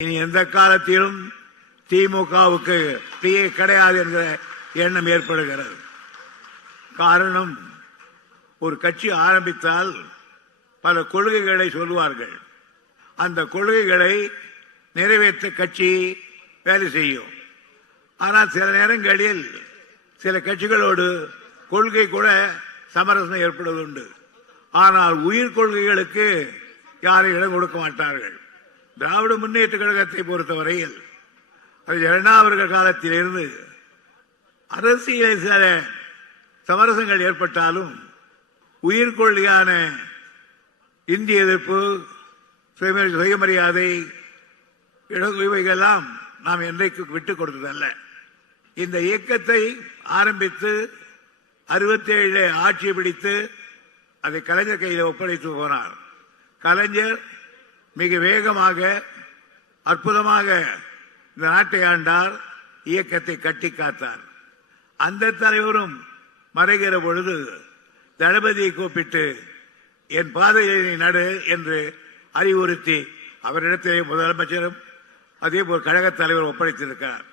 இனி எந்த காலத்திலும் திமுகவுக்கு பிஏ கிடையாது என்கிற எண்ணம் ஏற்படுகிறது. காரணம், ஒரு கட்சி ஆரம்பித்தால் பல கொள்கைகளை சொல்வார்கள். அந்த கொள்கைகளை நிறைவேற்ற கட்சி வேலை செய்யும். ஆனால் சில நேரங்களில் சில கட்சிகளோடு கொள்கை கூட சமரசம் ஏற்படுவதுண்டு. ஆனால் உயிர் கொள்கைகளுக்கு யாரும் இடம் கொடுக்க மாட்டார்கள். திராவிட முன்னேற்ற கழகத்தை பொறுத்தவரையில் அது அவர்கள் காலத்திலிருந்து அரசியல் சில சமரசங்கள் ஏற்பட்டாலும் உயிர் கொள்கையான இந்திய எதிர்ப்பு, சுயமரியாதை, இவைகளெல்லாம் நாம் என்றைக்கு விட்டுக் கொடுத்ததல்ல. இந்த இயக்கத்தை ஆரம்பித்து 67 ஆட்சி பிடித்து அதை கலைஞர் கையில் ஒப்படைத்து போனார். கலைஞர் மிக வேகமாக அற்புதமாக இந்த நாட்டை ஆண்டார், இயக்கத்தை கட்டி காத்தார். அந்த தலைவரும் மறைகிற பொழுது தளபதியை கூப்பிட்டு என் பாதையை நடு என்று அறிவுறுத்தி அவரிடத்திலே முதலமைச்சரும் அதே போல் கழக தலைவர் ஒப்படைத்திருக்கிறார்.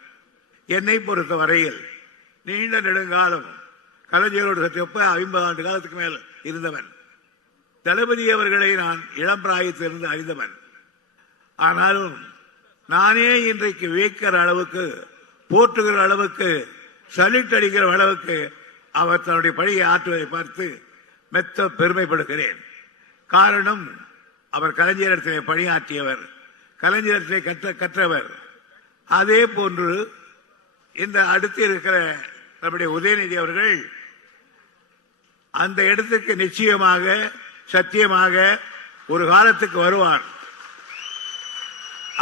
என்னை பொறுத்த வரையில் நீண்ட நெடுங்காலம் கலைஞரோடு சற்று 50 ஆண்டு காலத்துக்கு மேல் இருந்தவன். தளபதி அவர்களை நான் இளம் பிராயத்திலிருந்து அறிந்தவன். ஆனாலும் நானே இன்றைக்கு வியக்கிற அளவுக்கு, போற்றுகிற அளவுக்கு, சல்யூட் அடிக்கிற அளவுக்கு அவர் தன்னுடைய பணியை ஆற்றுவதை பார்த்து மெத்த பெருமைப்படுகிறேன். காரணம், அவர் கலைஞரிடத்திலே பணியாற்றியவர், கலைஞரிடத்திலே கற்றவர். அதே போன்று இந்த அடுத்து இருக்கிற நம்முடைய உதயநிதி அவர்கள் அந்த இடத்துக்கு நிச்சயமாக சத்தியமாக ஒரு காலத்துக்கு வருவார்.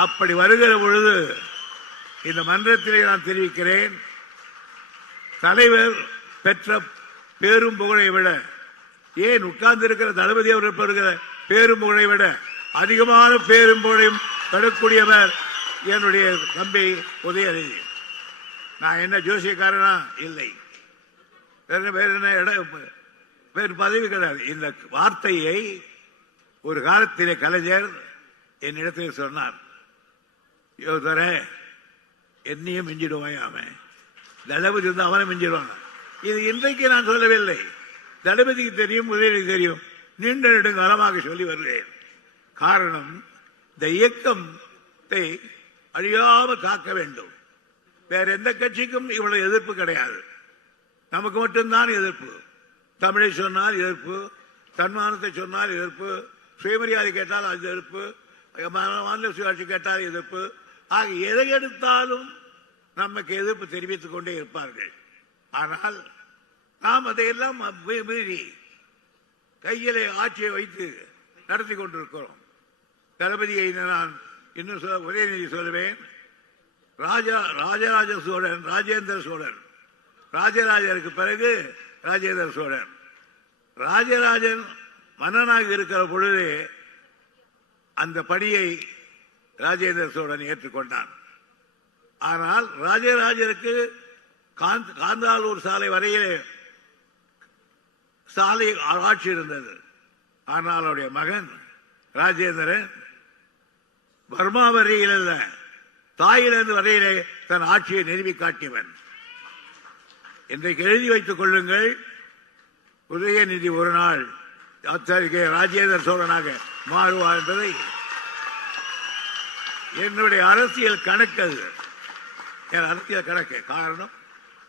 அப்படி வருகிற பொழுது இந்த மன்றத்திலே நான் தெரிவிக்கிறேன், தலைவர் பெற்ற பேரும் புகழை விட, ஏன் உட்கார்ந்து இருக்கிற தளபதி அவர்கள் பெறுகிற பேரும் புகழை விட அதிகமான பேரும் புகழையும் பெறக்கூடியவர் என்னுடைய தம்பி உதயநிதி. நான் என்ன ஜோசியக்காரனா? இல்லை. வேறு பதவி கிடையாது. இந்த வார்த்தையை ஒரு காலத்திலே கலைஞர் என்னிடத்தில் சொன்னார், யோதர என்னையும் மிஞ்சிடுவாயாம, தளபதி வந்து அவனை மிஞ்சிடுவாங்க. இது இன்றைக்கு நான் சொல்லவில்லை, தளபதிக்கு தெரியும், உதயநிதி தெரியும், நீண்ட நெடுங்காலமாக சொல்லி வருகிறேன். காரணம், இந்த இயக்கத்தை அழியாமல் காக்க வேண்டும். வேற எந்த கட்சிக்கும் இவ்வளவு எதிர்ப்பு கிடையாது, நமக்கு மட்டும்தான் எதிர்ப்பு. தமிழை சொன்னால் எதிர்ப்பு, தன்மானத்தை சொன்னால் எதிர்ப்பு, சுயமரியாதை கேட்டால் அது எதிர்ப்பு, மாநில சுயாட்சி கேட்டால் எதிர்ப்பு. ஆக எதை எடுத்தாலும் நமக்கு எதிர்ப்பு தெரிவித்துக் கொண்டே இருப்பார்கள். ஆனால் நாம் அதையெல்லாம் மீறி கையிலே ஆட்சியை வைத்து நடத்தி கொண்டிருக்கிறோம். தளபதியை நான் இன்னும் உதயநிதி சொல்லுவேன். ராஜராஜ சோழன், ராஜேந்திர சோழன், ராஜராஜருக்கு பிறகு ராஜேந்திர சோழன். ராஜராஜன் மன்னனாக இருக்கிற பொழுது அந்த பணியை ராஜேந்திர சோழன் ஏற்றுக்கொண்டான். ஆனால் ராஜராஜருக்கு காந்தாலூர் சாலை வரையிலே சாலை ஆட்சி இருந்தது. ஆனால் அவருடைய மகன் ராஜேந்திரன் பர்மா வரையில் அல்ல, தாயிலிருந்து வரையிலே தன் ஆட்சியை நிறுவி காட்டியவன். இன்றைக்கு எழுதி வைத்துக் கொள்ளுங்கள், உதயநிதி ஒரு நாள் ராஜேந்திர சோழனாக மாறுவார் என்பதை என்னுடைய அரசியல் கணக்கு. என் அரசியல் கணக்கு. காரணம்,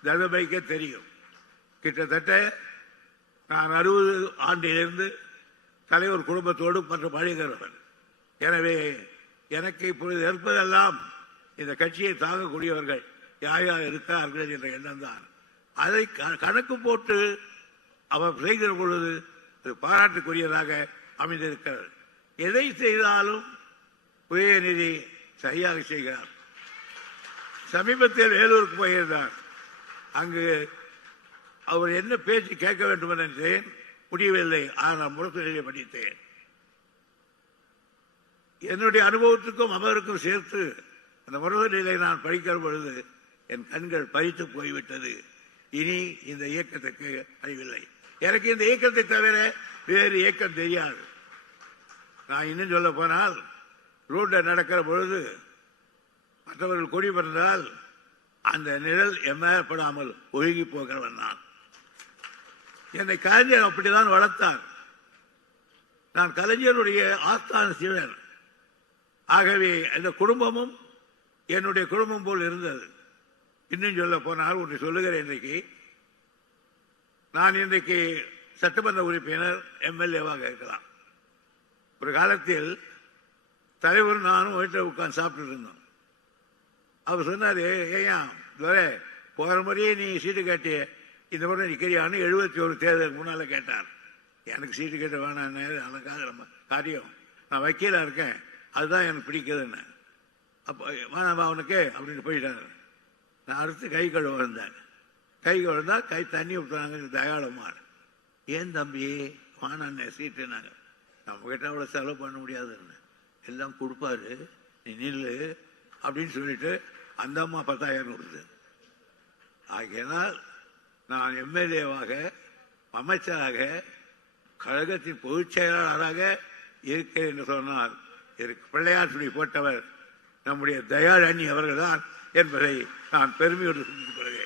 தளபதிக்கே தெரியும். கிட்டத்தட்ட நான் 60 ஆண்டிலிருந்து தலைவர் குடும்பத்தோடு மற்றும் பழகிறவன். எனவே எனக்கு இப்பொழுது இருப்பதெல்லாம் இந்த கட்சியை தாங்கக்கூடியவர்கள் யார் யார் இருக்கிறார்கள் என்ற எண்ணம் தான். அதை கணக்கு போட்டு அவர் செய்கிற பொழுது பாராட்டுக்குரியதாக அமைந்திருக்கிறது. எதை செய்தாலும் உதயநிதி சரியாக செய்கிறார். சமீபத்தில் வேலூருக்கு போயிருந்தார். அங்கு அவர் என்ன பேச்சு கேட்க வேண்டும் என்றேன், முடியவில்லை. ஆனால் முரசொலியை படித்தேன். என்னுடைய அனுபவத்துக்கும் அவருக்கும் சேர்த்து அந்த முரசொலியை நான் படிக்கிற பொழுது என் கண்கள் பறித்து போய்விட்டது. இனி இந்த இயக்கத்துக்கு அறிவில்லை. எனக்கு இந்த இயக்கத்தை தவிர வேறு இயக்கம் தெரியாது. நான் இன்னும் சொல்ல போனால் ரோட்ல நடக்கிற பொழுது மற்றவர்கள் கொடி பிறந்தால் அந்த நிழல் எம்மப்படாமல் ஒழுகி போகிறவன் நான். என்னை கலைஞர் அப்படிதான் வளர்த்தார். நான் கலைஞருடைய ஆஸ்தான சீடர். ஆகவே அந்த குடும்பமும் என்னுடைய குடும்பம் போல் இருந்தது. இன்னும் சொல்ல போனால் ஒன்று சொல்லுகிறேன். இன்றைக்கு நான் இன்றைக்கு சட்டமன்ற உறுப்பினர் எம்எல்ஏவாக இருக்கலாம். ஒரு காலத்தில் தலைவர் நானும் வீட்டில் உட்கார்ந்து சாப்பிட்டு இருந்தோம். அவர் சொன்னாரு, ஏன் போகிற முறையே நீ சீட்டு காட்டிய இந்த முறை நிற்கிறியான்னு 71 தேர்தலுக்கு முன்னால கேட்டார். எனக்கு சீட்டு கேட்ட வேணாம், அதுக்காக நம்ம காரியம், நான் வக்கீலா இருக்கேன், அதுதான் எனக்கு பிடிக்குதுன்னு. அப்போ வேணாம் அவனுக்கு அப்படின்னு போயிட்டாரு. நான் அடுத்து கை கழுவ வந்தேன். கை கழுவந்தா கை தண்ணி ஊற்றுறாங்க தயாளமா. ஏன் தம்பி வேணாண்ணே சீட்டுனாங்க. நம்ம கிட்ட அவ்வளோ செலவு பண்ண முடியாதுன்னு, எல்லாம் கொடுப்பாரு, நீ நில்லு அப்படின்னு சொல்லிட்டு அந்த அம்மா 10,000 கொடுத்து. ஆகையினால் நான் எம்எல்ஏவாக, அமைச்சராக, கழகத்தின் பொதுச் செயலாளராக இருக்கிறேன் என்று சொன்னால் பிள்ளையார் சொல்லி போட்டவர் நம்முடைய தயாளணி அவர்கள்தான் என்பதை நான் பெருமையோடு சொல்லிக் கொள்கிறேன்.